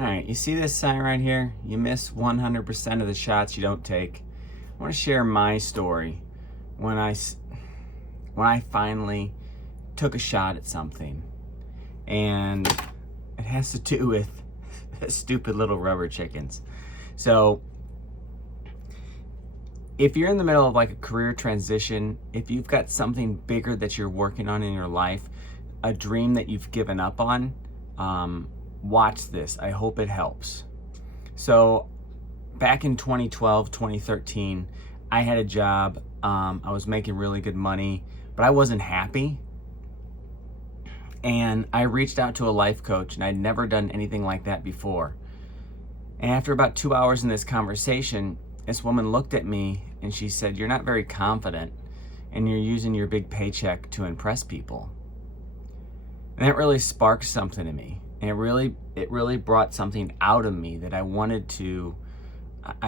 All right, you see this sign right here? You miss 100% of the shots you don't take. I want to share my story when I finally took a shot at something, and it has to do with stupid little rubber chickens. So if you're in the middle of like a career transition, if you've got something bigger that you're working on in your life, a dream that you've given up on, watch this. I hope it helps. So back in 2012, 2013, I had a job. I was making really good money, but I wasn't happy. And I reached out to a life coach, and I'd never done anything like that before. And after about 2 hours in this conversation, this woman looked at me and she said, "You're not very confident, and you're using your big paycheck to impress people." And that really sparked something in me. And it really brought something out of me that I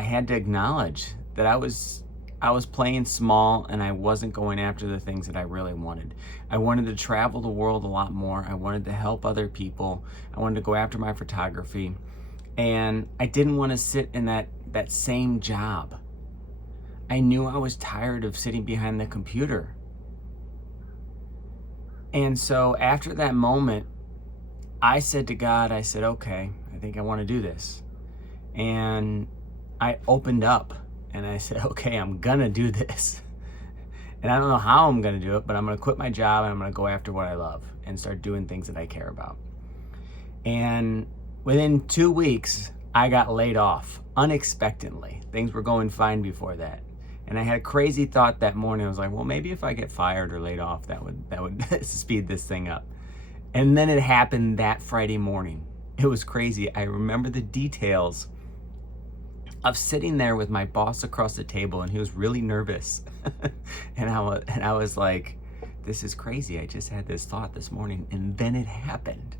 had to acknowledge that I was playing small, and I wasn't going after the things that I really wanted. I wanted to travel the world a lot more. I wanted to help other people. I wanted to go after my photography. And I didn't want to sit in that same job. I knew I was tired of sitting behind the computer. And so after that moment, I said to God, I said, okay, I think I want to do this. And I opened up and I said, okay, I'm gonna do this. And I don't know how I'm gonna do it, but I'm gonna quit my job and I'm gonna go after what I love and start doing things that I care about. And within 2 weeks, I got laid off unexpectedly. Things were going fine before that. And I had a crazy thought that morning. I was like, well, maybe if I get fired or laid off, that would speed this thing up. And then it happened that Friday morning. It was crazy. I remember the details of sitting there with my boss across the table, and he was really nervous. and I was like, this is crazy. I just had this thought this morning, and then it happened.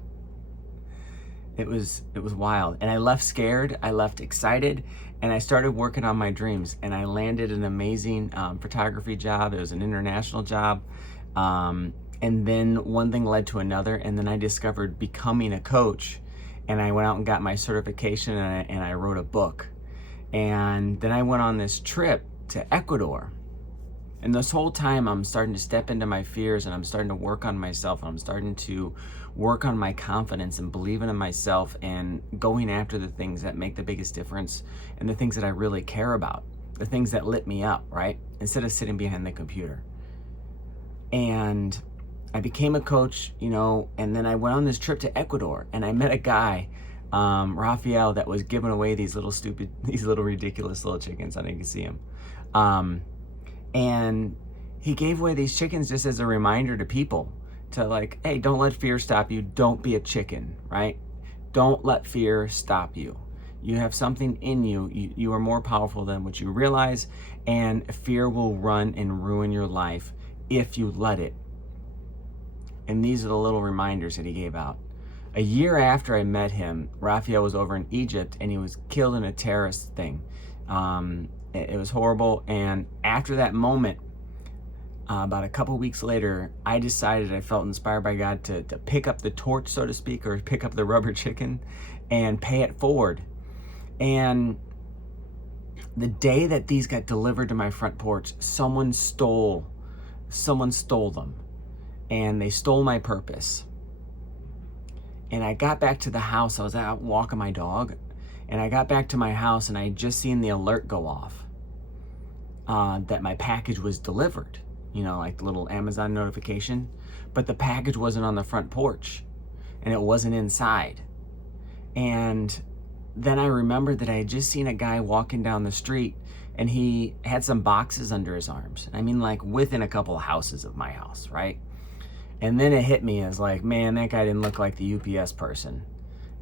It was wild. And I left scared, I left excited, and I started working on my dreams. And I landed an amazing photography job. It was an international job. And then one thing led to another, and then I discovered becoming a coach, and I went out and got my certification, and I wrote a book. And then I went on this trip to Ecuador. And this whole time I'm starting to step into my fears, and I'm starting to work on myself, and I'm starting to work on my confidence and believing in myself and going after the things that make the biggest difference and the things that I really care about, the things that lit me up, right? Instead of sitting behind the computer. And I became a coach, and then I went on this trip to Ecuador, and I met a guy, Rafael, that was giving away these little ridiculous little chickens. I don't know if you can see him. And he gave away these chickens just as a reminder to people to like, hey, don't let fear stop you. Don't be a chicken, right? Don't let fear stop you. You have something in you. You are more powerful than what you realize, and fear will run and ruin your life if you let it. And these are the little reminders that he gave out. A year after I met him, Rafael was over in Egypt, and he was killed in a terrorist thing. It was horrible. And after that moment, about a couple weeks later, I decided, I felt inspired by God to pick up the torch, so to speak, or pick up the rubber chicken and pay it forward. And the day that these got delivered to my front porch, someone stole them. And they stole my purpose. And I got back to the house. I was out walking my dog, and I got back to my house, and I had just seen the alert go off that my package was delivered, like the little Amazon notification, but the package wasn't on the front porch, and it wasn't inside. And then I remembered that I had just seen a guy walking down the street, and he had some boxes under his arms. I mean, like within a couple of houses of my house, right? And then it hit me as like, man, that guy didn't look like the UPS person.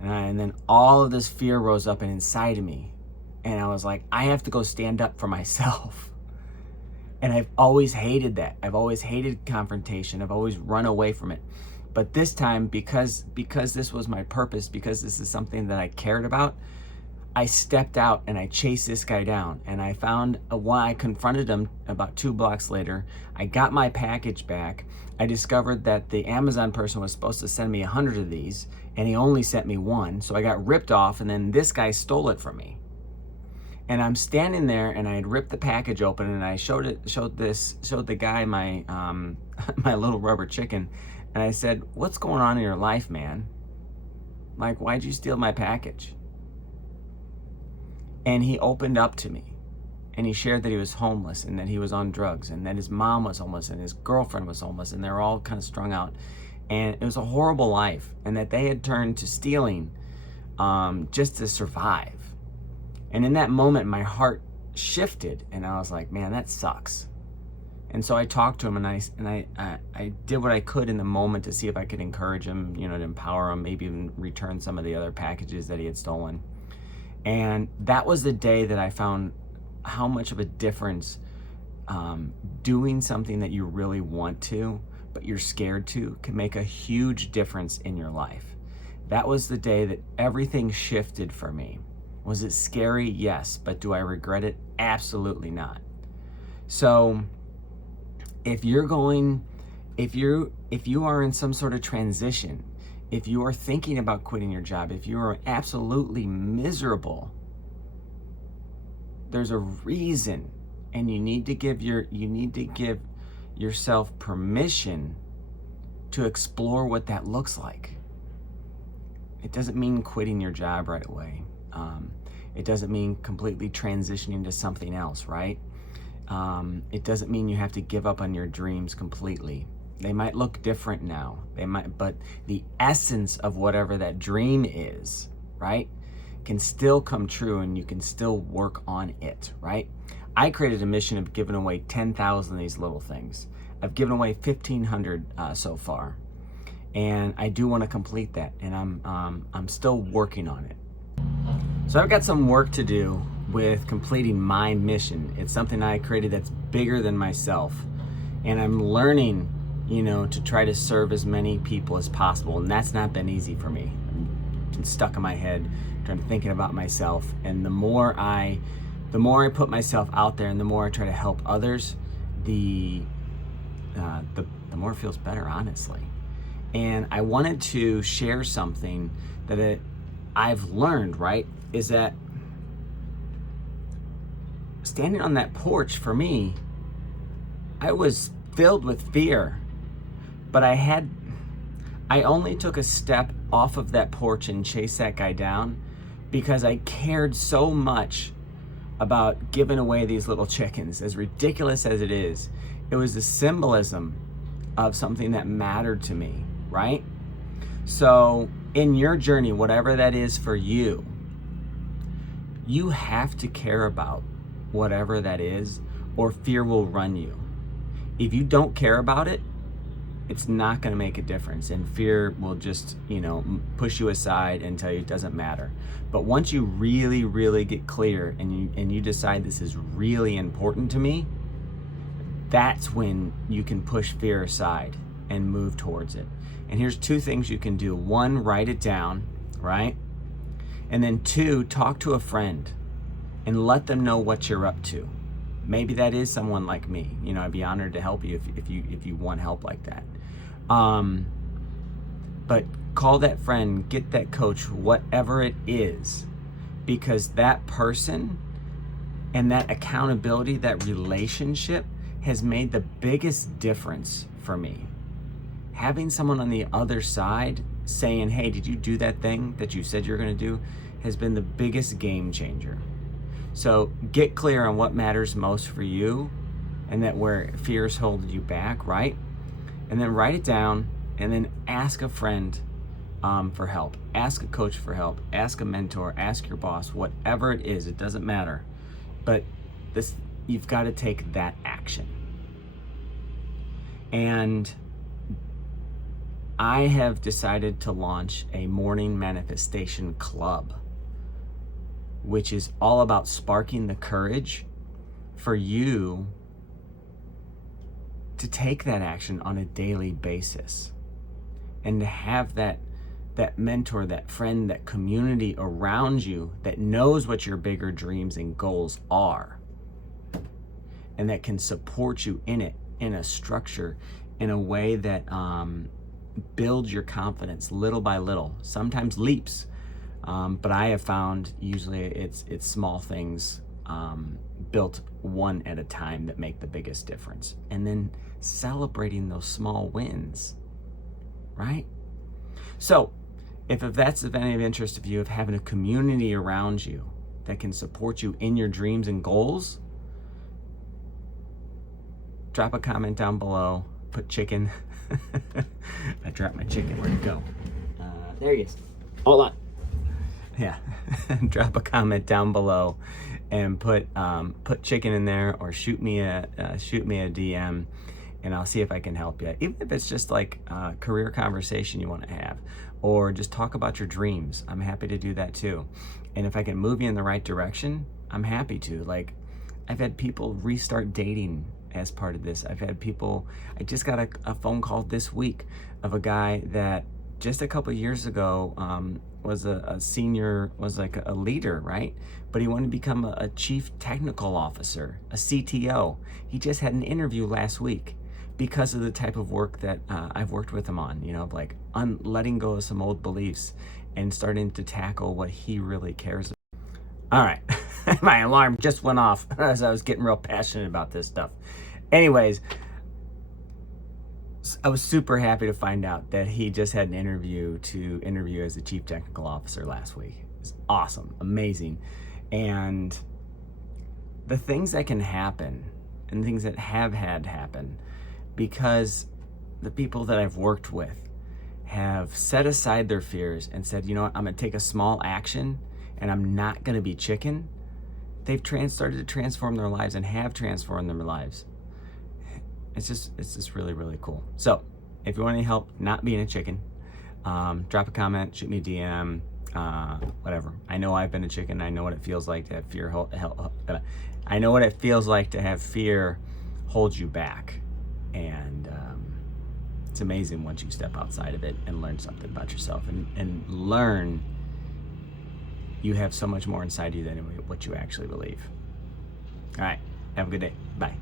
And then all of this fear rose up inside of me. And I was like, I have to go stand up for myself. And I've always hated that. I've always hated confrontation. I've always run away from it. But this time, because this was my purpose, because this is something that I cared about, I stepped out and I chased this guy down, and I found I confronted him about 2 blocks later. I got my package back. I discovered that the Amazon person was supposed to send me 100 of these, and he only sent me one. So I got ripped off, and then this guy stole it from me. And I'm standing there, and I had ripped the package open, and I showed the guy my my little rubber chicken, and I said, "What's going on in your life, man? Like, why'd you steal my package?" And he opened up to me, and he shared that he was homeless, and that he was on drugs, and that his mom was homeless, and his girlfriend was homeless, and they were all kind of strung out, and it was a horrible life, and that they had turned to stealing just to survive. And in that moment, my heart shifted, and I was like, man, that sucks. And so I talked to him, and I did what I could in the moment to see if I could encourage him, to empower him, maybe even return some of the other packages that he had stolen. And that was the day that I found how much of a difference doing something that you really want to, but you're scared to, can make a huge difference in your life. That was the day that everything shifted for me. Was it scary? Yes. But do I regret it? Absolutely not. So if you are in some sort of transition, if you are thinking about quitting your job, if you are absolutely miserable, there's a reason, and you need to give yourself permission to explore what that looks like. It doesn't mean quitting your job right away. It doesn't mean completely transitioning to something else, right? It doesn't mean you have to give up on your dreams completely. They might look different now. But the essence of whatever that dream is, right, can still come true, and you can still work on it, right? I created a mission of giving away 10,000 of these little things. I've given away 1,500 so far, and I do want to complete that, and I'm still working on it. So I've got some work to do with completing my mission. It's something I created that's bigger than myself, and I'm learning, to try to serve as many people as possible, and that's not been easy for me. I've been stuck in my head, thinking about myself, and the more I put myself out there, and the more I try to help others, the more it feels better, honestly. And I wanted to share something that I've learned, right, is that standing on that porch, for me, I was filled with fear, but I only took a step off of that porch and chased that guy down because I cared so much about giving away these little chickens. As ridiculous as it is, it was the symbolism of something that mattered to me, right? So in your journey, whatever that is for you, you have to care about whatever that is, or fear will run you. If you don't care about it, it's not going to make a difference, and fear will just, push you aside and tell you it doesn't matter. But once you really, really get clear and you decide this is really important to me, that's when you can push fear aside and move towards it. And here's 2 things you can do. 1, write it down, right? And then 2, talk to a friend and let them know what you're up to. Maybe that is someone like me. I'd be honored to help you if you want help like that. But call that friend, get that coach, whatever it is, because that person and that accountability, that relationship has made the biggest difference for me. Having someone on the other side saying, hey, did you do that thing that you said you're going to do, has been the biggest game changer. So get clear on what matters most for you, and that where fears hold you back, right? And then write it down, and then ask a friend for help. Ask a coach for help. Ask a mentor. Ask your boss. Whatever it is, it doesn't matter. But you've got to take that action. And I have decided to launch a morning manifestation club, which is all about sparking the courage for you to take that action on a daily basis, and to have that mentor, that friend, that community around you that knows what your bigger dreams and goals are, and that can support you in it, in a structure, in a way that build your confidence little by little, sometimes leaps. But I have found usually it's small things built one at a time that make the biggest difference. And then celebrating those small wins, right? So if that's of any interest of you, of having a community around you that can support you in your dreams and goals, drop a comment down below, put chicken. I dropped my chicken, where'd it go? There he is. Hold on. Yeah, drop a comment down below and put chicken in there, or shoot me a DM, and I'll see if I can help you. Even if it's just like a career conversation you want to have, or just talk about your dreams, I'm happy to do that too. And if I can move you in the right direction, I'm happy to. Like, I've had people restart dating as part of this. I've had people, I just got a phone call this week of a guy that just a couple years ago was a senior, was like a leader, right? But he wanted to become a chief technical officer, a CTO. He just had an interview last week because of the type of work that I've worked with him on, you know, like letting go of some old beliefs and starting to tackle what he really cares about. All right, my alarm just went off as I was getting real passionate about this stuff. Anyways, I was super happy to find out that he just had an interview as the chief technical officer last week. It's awesome, amazing. And the things that can happen and things that have had happen because the people that I've worked with have set aside their fears and said, you know what, I'm gonna take a small action and I'm not gonna be chicken. They've started to transform their lives and have transformed their lives. It's just really, really cool. So if you want any help not being a chicken, drop a comment, shoot me a DM, whatever. I know I've been a chicken. I know what it feels like to have fear. I know what it feels like to have fear hold you back. And it's amazing once you step outside of it and learn something about yourself and learn you have so much more inside you than what you actually believe. All right. Have a good day. Bye.